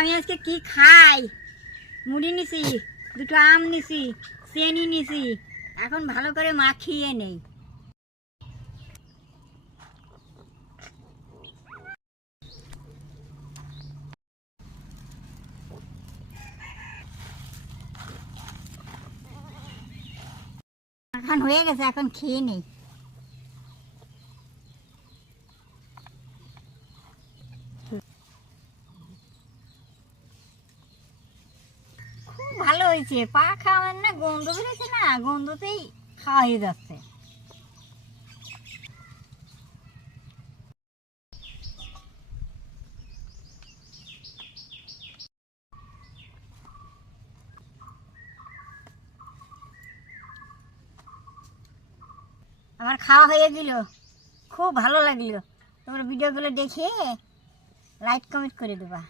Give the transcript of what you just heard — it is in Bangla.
আমি আজকে কি খাই? মুড়ি নিছি, দুটো আম নিছি, চেনি নিছি, এখন ভালো করে মাখিয়ে নেই। এখন হয়ে গেছে, এখন খেয়ে নেই। খুব ভালো হয়েছে। পা খাওয়ার না গন্ধ বেরোচ্ছে, না গন্ধতেই খাওয়া হয়ে যাচ্ছে। আমার খাওয়া হয়ে গেল, খুব ভালো লাগলো। তোমরা ভিডিওগুলো দেখে লাইক কমেন্ট করে দেবা।